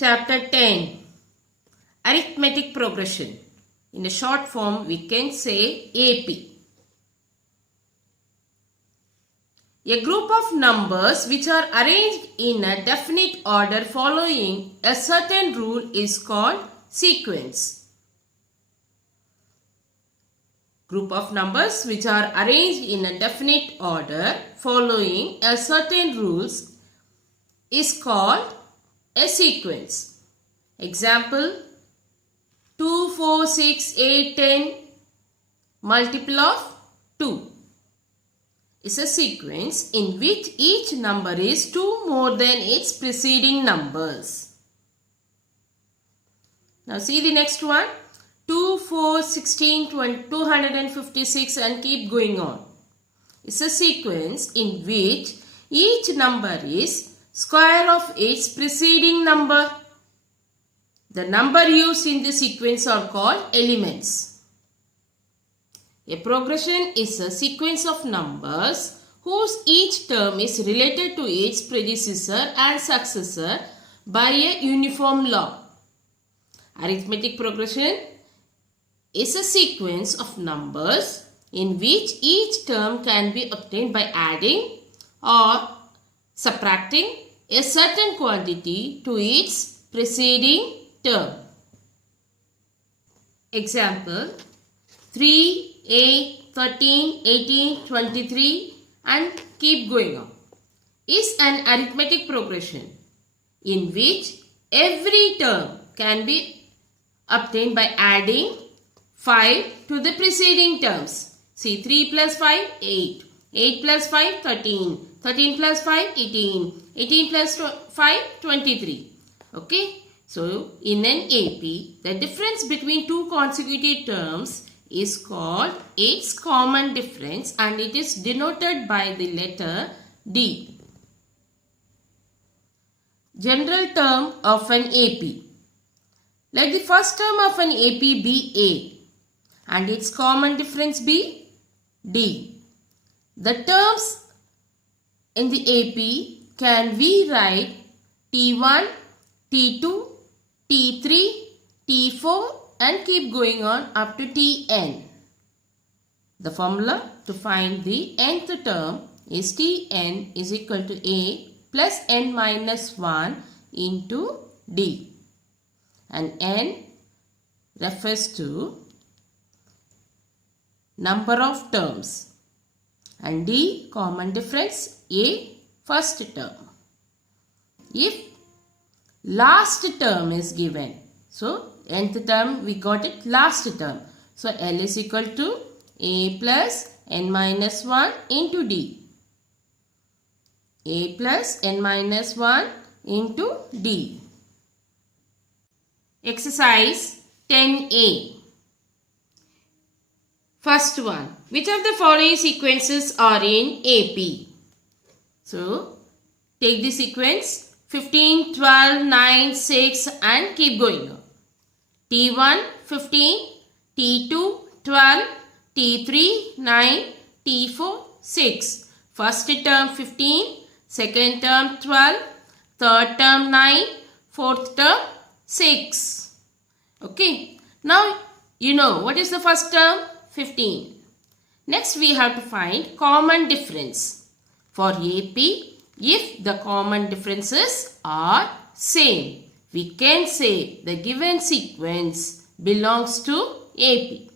Chapter 10 Arithmetic Progression. In a short form, we can say AP. A group of numbers which are arranged in a definite order following a certain rule is called sequence. Group of numbers which are arranged in a definite order following a certain rules is called a sequence. Example: 2, 4, 6, 8, 10 multiple of 2 is a sequence in which each number is 2 more than its preceding numbers. Now see the next one. 2, 4, 16, 20, 256 and keep going on. It's a sequence in which each number is square of its preceding number. The number used in the sequence are called elements. A progression is a sequence of numbers whose each term is related to its predecessor and successor by a uniform law. Arithmetic progression is a sequence of numbers in which each term can be obtained by adding or subtracting a certain quantity to its preceding term. Example: 3, 8, 13, 18, 23 and keep going on is an arithmetic progression in which every term can be obtained by adding 5 to the preceding terms. See, 3 plus 5, 8. 8 plus 5, 13. 13 plus 5, 18. 18 plus 5, 23. Okay. So, in an AP, the difference between two consecutive terms is called its common difference and it is denoted by the letter D. General term of an AP. Let the first term of an AP be A and its common difference be D. The terms in the AP can we write T1, T2, T3, T4 and keep going on up to Tn. The formula to find the nth term is Tn is equal to A plus n minus 1 into D. And n refers to number of terms and D common difference, A first term. If last term is given, so nth term we got it last term, so L is equal to A plus n minus 1 into D. A plus n minus 1 into D. Exercise 10A. First one. Which of the following sequences are in AP? So, take the sequence 15, 12, 9, 6 and keep going on. T1, 15, T2, 12, T3, 9, T4, 6. First term 15, second term 12, third term 9, fourth term 6. Okay. Now, you know what is the first term? 15. Next, we have to find common difference. For AP, if the common differences are same, we can say the given sequence belongs to AP.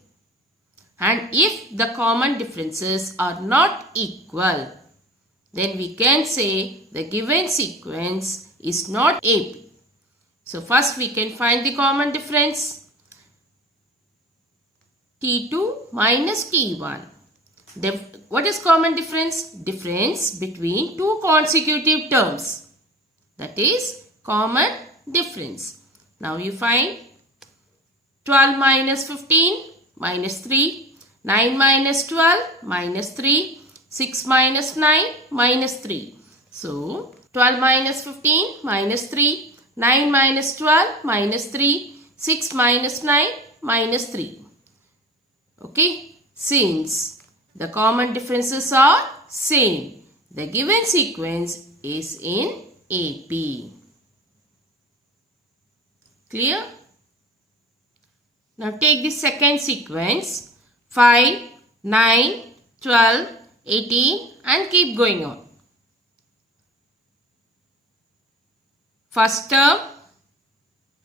And if the common differences are not equal, then we can say the given sequence is not AP. So, first we can find the common difference. T2 minus T1. What is common difference? Difference between two consecutive terms. That is common difference. Now you find 12 minus 15 minus 3. 9 minus 12 minus 3. 6 minus 9 minus 3. So 12 minus 15 minus 3. 9 minus 12 minus 3. 6 minus 9 minus 3. Okay, since the common differences are same, the given sequence is in AP. Clear? Now take the second sequence 5, 9, 12, 18 and keep going on. First term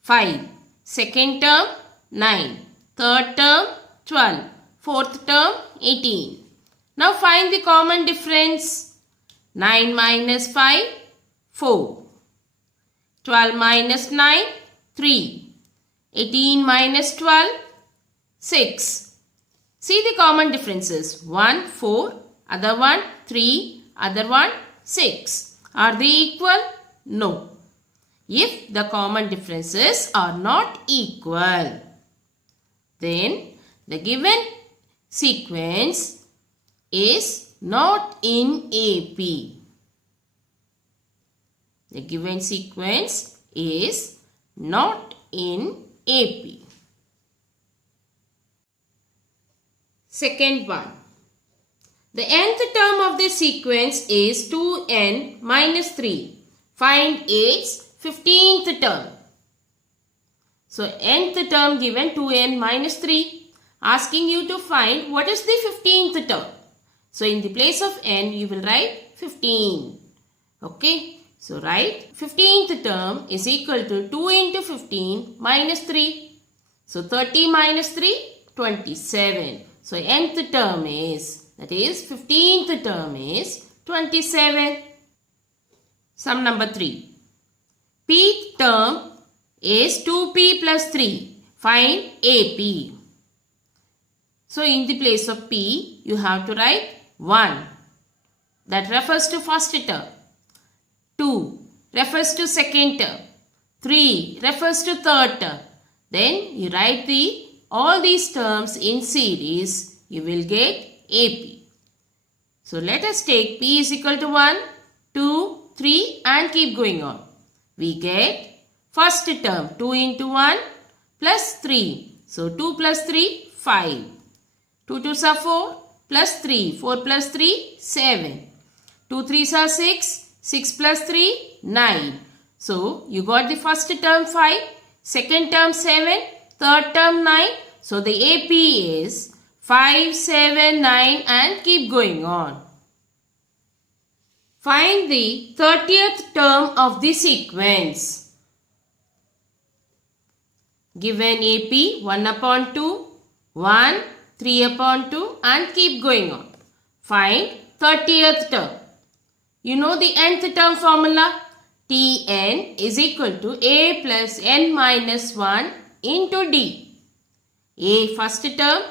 5, second term 9, third term 12, fourth term 18. Now find the common difference. 9 minus 5, 4. 12 minus 9, 3. 18 minus 12, 6. See the common differences. 1, 4, other one 3, other one 6. Are they equal? No. If the common differences are not equal, then the given sequence is not in AP. The given sequence is not in AP. Second one. The nth term of the sequence is 2n minus 3. Find its 15th term. So nth term given 2n minus 3. Asking you to find what is the 15th term. So in the place of n you will write 15. Okay. So write 15th term is equal to 2 into 15 minus 3. So 30 minus 3, 27. So nth term is, that is 15th term is 27. Sum number 3. Pth term is 2p plus 3. Find AP. So in the place of p, you have to write 1. That refers to first term. 2 refers to second term. 3 refers to third term. Then you write all these terms in series. You will get AP. So let us take p is equal to 1, 2, 3 and keep going on. We get first term 2 into 1 plus 3. So 2 plus 3, 5. 2 2s are 4 plus 3. 4 plus 3, 7. 2 3s are 6. 6 plus 3, 9. So you got the first term 5, second term 7, third term 9. So the AP is 5, 7, 9 and keep going on. Find the 30th term of the sequence. Given AP 1 upon 2, 1, 3 upon 2 and keep going on. Find 30th term. You know the nth term formula. Tn is equal to A plus n minus 1 into D. A first term,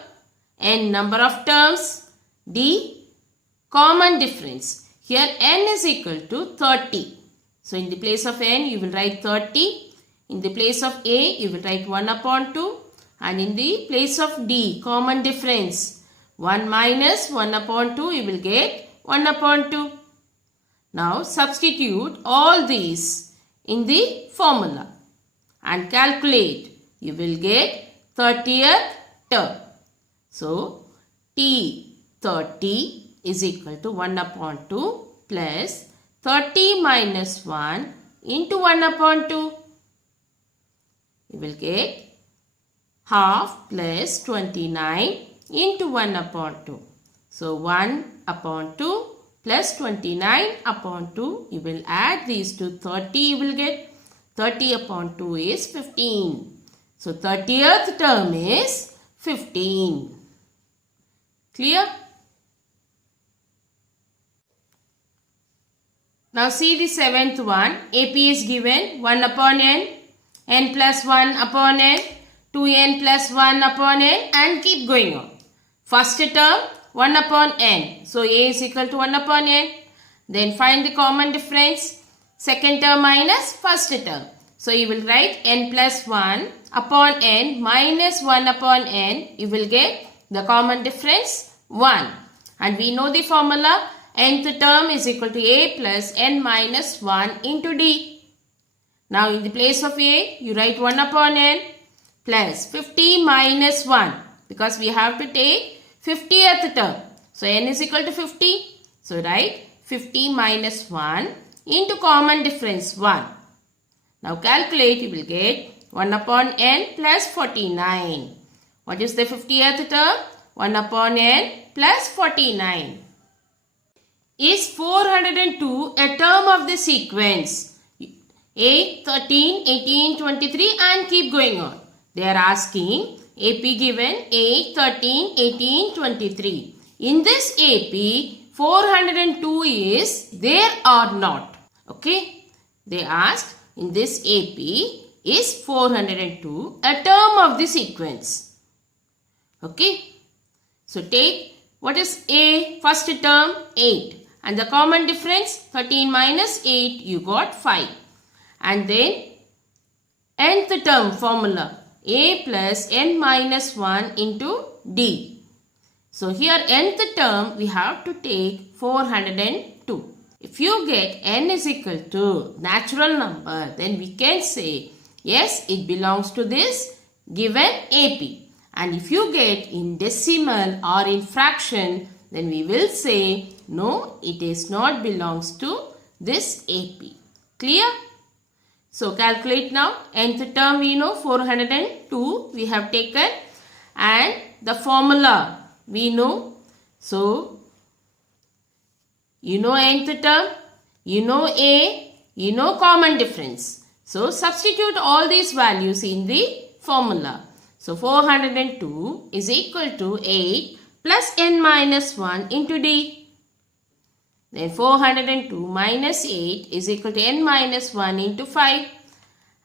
n number of terms, D common difference. Here n is equal to 30. So in the place of n you will write 30. In the place of A you will write 1 upon 2. And in the place of D common difference 1 minus 1 upon 2 you will get 1 upon 2. Now substitute all these in the formula and calculate. You will get 30th term. So T30 is equal to 1 upon 2 plus 30 minus 1 into 1 upon 2. You will get half plus 29 into 1 upon 2. So 1 upon 2 plus 29 upon 2. You will add these to 30. You will get 30 upon 2 is 15. So 30th term is 15. Clear? Now see the seventh one. AP is given 1 upon n plus 1 upon n, 2n plus 1 upon n and keep going on. First term 1 upon n. So A is equal to 1 upon n. Then find the common difference. Second term minus first term. So you will write n plus 1 upon n minus 1 upon n. You will get the common difference 1. And we know the formula. Nth term is equal to A plus n minus 1 into D. Now in the place of A, you write 1 upon n plus 50 minus 1. Because we have to take 50th term. So n is equal to 50. So write 50 minus 1 into common difference 1. Now calculate, you will get 1 upon n plus 49. What is the 50th term? 1 upon n plus 49. Is 402 a term of the sequence? 8, 13, 18, 23 and keep going on. They are asking AP given 8, 13, 18, 23. In this AP, 402 is there or not? Okay. They asked in this AP, is 402 a term of the sequence? Okay. So take what is A? First term 8. And the common difference 13 minus 8 you got 5. And then nth term formula A plus n minus 1 into D. So here nth term we have to take 402. If you get n is equal to natural number, then we can say yes, it belongs to this given AP. And if you get in decimal or in fraction, then we will say no, it is not belongs to this AP. Clear? So calculate now. Nth term we know 402 we have taken, and the formula we know. So you know nth term, you know A, you know common difference. So substitute all these values in the formula. So 402 is equal to 8 plus n minus 1 into D. Then 402 minus 8 is equal to n minus 1 into 5.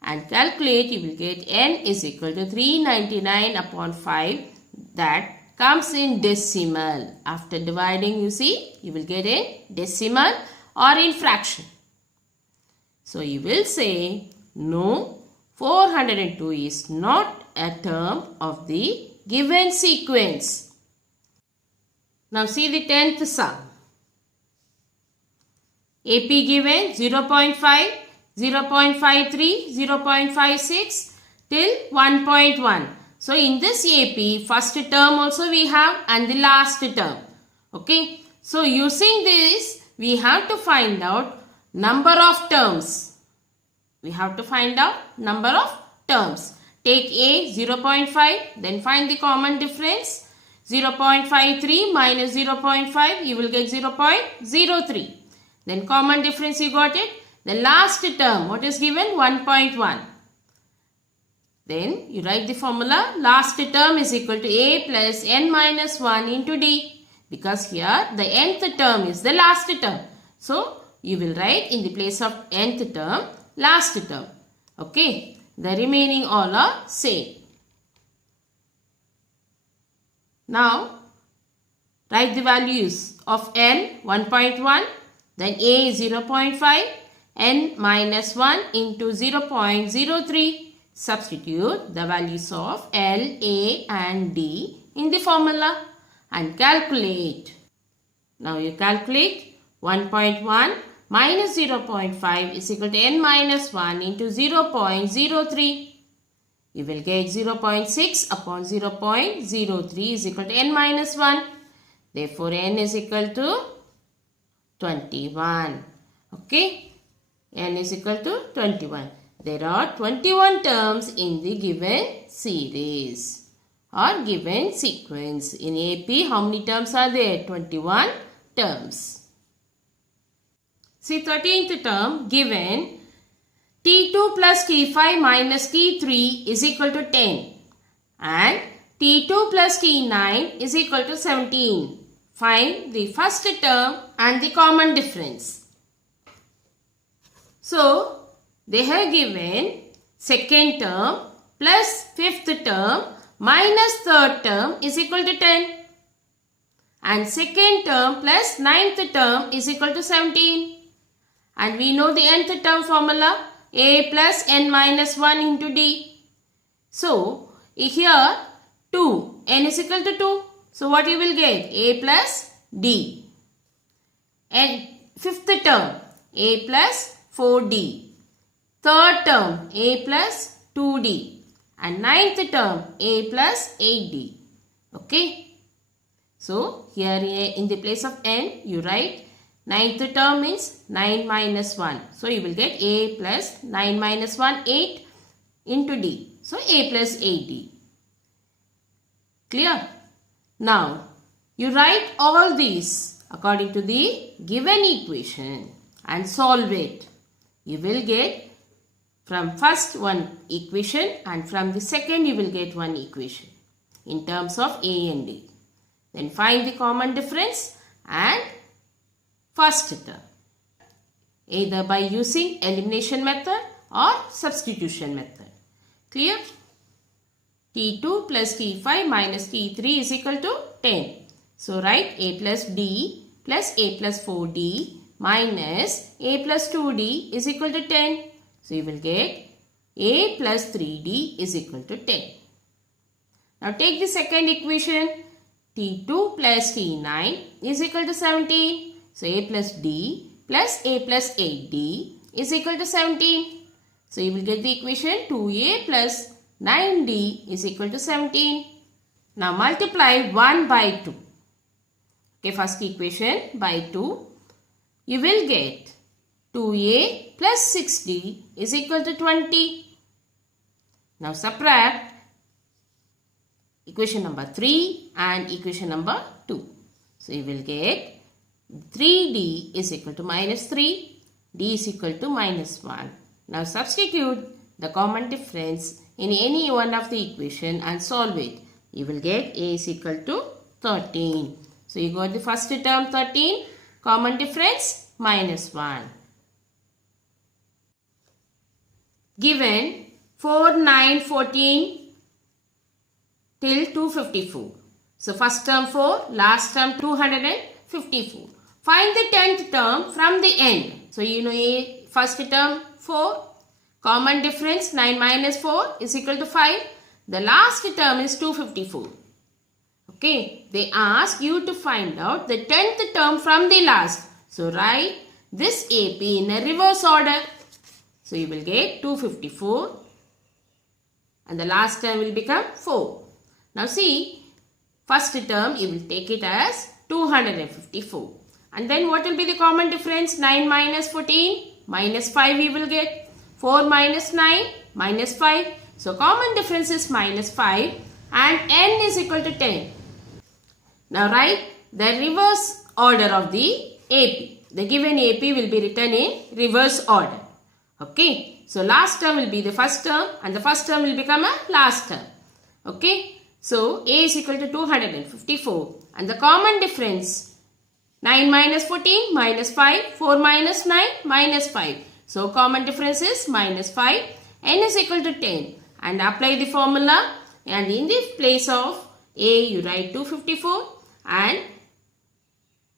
And calculate, you will get n is equal to 399 upon 5. That comes in decimal. After dividing, you see, you will get in decimal or in fraction. So you will say, no, 402 is not a term of the given sequence. Now see the 10th sum. AP given 0.5, 0.53, 0.56 till 1.1. So in this AP, first term also we have and the last term. Okay. So using this, we have to find out number of terms. We have to find out number of terms. Take A 0.5, then find the common difference. 0.53 minus 0.5, you will get 0.03. Then common difference you got it. The last term, what is given? 1.1. Then you write the formula. Last term is equal to A plus n minus 1 into D. Because here the nth term is the last term. So you will write in the place of nth term, last term. Okay. The remaining all are same. Now write the values of n 1.1. Then A is 0.5, n minus 1 into 0.03. Substitute the values of L, A and D in the formula and calculate. Now you calculate 1.1 minus 0.5 is equal to n minus 1 into 0.03. You will get 0.6 upon 0.03 is equal to n minus 1. Therefore, n is equal to 21. Okay. N is equal to 21. There are 21 terms in the given series or given sequence. In AP, how many terms are there? 21 terms. See 13th term given T2 plus T5 minus T3 is equal to 10 and T2 plus T9 is equal to 17. Find the first term and the common difference. So, they have given second term plus fifth term minus third term is equal to 10. And second term plus ninth term is equal to 17. And we know the nth term formula, A plus n minus 1 into D. So, here 2, n is equal to 2. So, what you will get? A plus D. And fifth term, A plus 4D. Third term, A plus 2D. And ninth term, A plus 8D. Okay. So, here in the place of n, you write ninth term means 9 minus 1. So, you will get A plus 9 minus 1, 8. into d. So a plus 8d. Clear? Now, you write all these according to the given equation and solve it. You will get from first one equation and from the second you will get one equation in terms of a and d. Then find the common difference and first term, either by using elimination method or substitution method. Clear? T2 plus T5 minus T3 is equal to 10. So write a plus d plus a plus 4d minus a plus 2d is equal to 10. So you will get a plus 3d is equal to 10. Now take the second equation. T2 plus T9 is equal to 17. So a plus d plus a plus 8d is equal to 17. So you will get the equation 2a plus 9d is equal to 17. Now multiply 1 by 2. Okay, first equation by 2. You will get 2a plus 6d is equal to 20. Now subtract equation number 3 and equation number 2. So you will get 3d is equal to minus 3. D is equal to minus 1. Now substitute the common difference in any one of the equation and solve it. You will get a is equal to 13. So you got the first term 13, common difference minus 1. Given 4, 9, 14 till 254. So first term 4, last term 254. Find the 10th term from the end. So you know a first term 4. Common difference 9 minus 4 is equal to 5. The last term is 254. Okay. They ask you to find out the 10th term from the last. So write this AP in a reverse order. So you will get 254 and the last term will become 4. Now see, first term you will take it as 254. And then what will be the common difference? 9 minus 14 minus 5 we will get. 4 minus 9 minus 5. So common difference is minus 5 and n is equal to 10. Now write the reverse order of the AP. The given AP will be written in reverse order. Okay. So last term will be the first term and the first term will become a last term. Okay. So A is equal to 254 and the common difference 9 minus 14 minus 5, 4 minus 9 minus 5. So common difference is minus 5, n is equal to 10 and apply the formula and in the place of A you write 254 and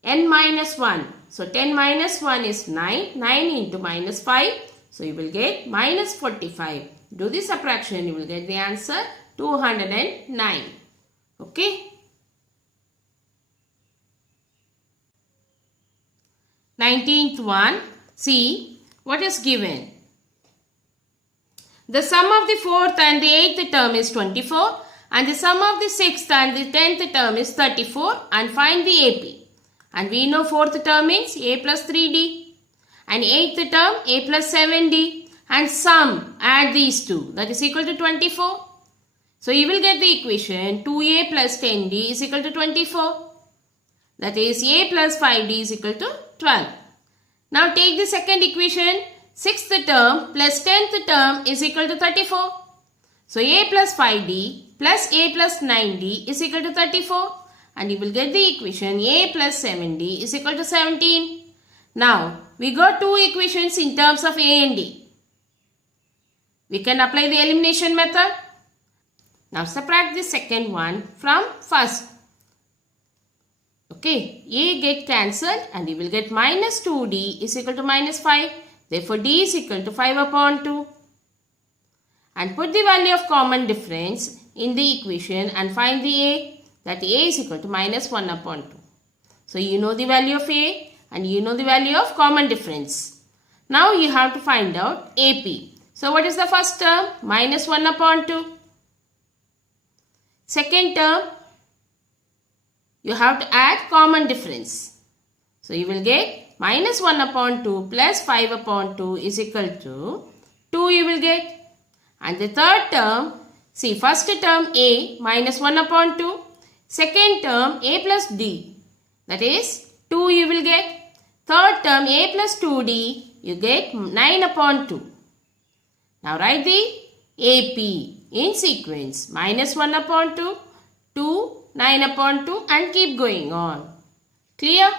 n minus 1. So 10 minus 1 is 9, 9 into minus 5. So you will get minus 45. Do the subtraction, you will get the answer 209. Okay. 19th one, see what is given. The sum of the 4th and the 8th term is 24 and the sum of the 6th and the 10th term is 34 and find the AP. And we know 4th term means A plus 3D and 8th term A plus 7D and sum add these two, that is equal to 24. So you will get the equation 2A plus 10D is equal to 24. That is A plus 5D is equal to 12. Now take the second equation. 6th term plus 10th term is equal to 34. So A plus 5D plus A plus 9D is equal to 34. And you will get the equation A plus 7D is equal to 17. Now we got two equations in terms of A and D. We can apply the elimination method. Now subtract the second one from first. Okay, A get cancelled and you will get minus 2D is equal to minus 5. Therefore, D is equal to 5 upon 2. And put the value of common difference in the equation and find the A. That A is equal to minus 1 upon 2. So, you know the value of A and you know the value of common difference. Now, you have to find out AP. So, what is the first term? Minus 1 upon 2. Second term, you have to add common difference. So, you will get minus 1 upon 2 plus 5 upon 2 is equal to 2 you will get. And the third term, see first term a minus 1 upon 2. Second term a plus d. That is 2 you will get. Third term a plus 2d. You get 9 upon 2. Now write the AP in sequence. Minus 1 upon 2, 2, 9 upon 2 and keep going on. Clear?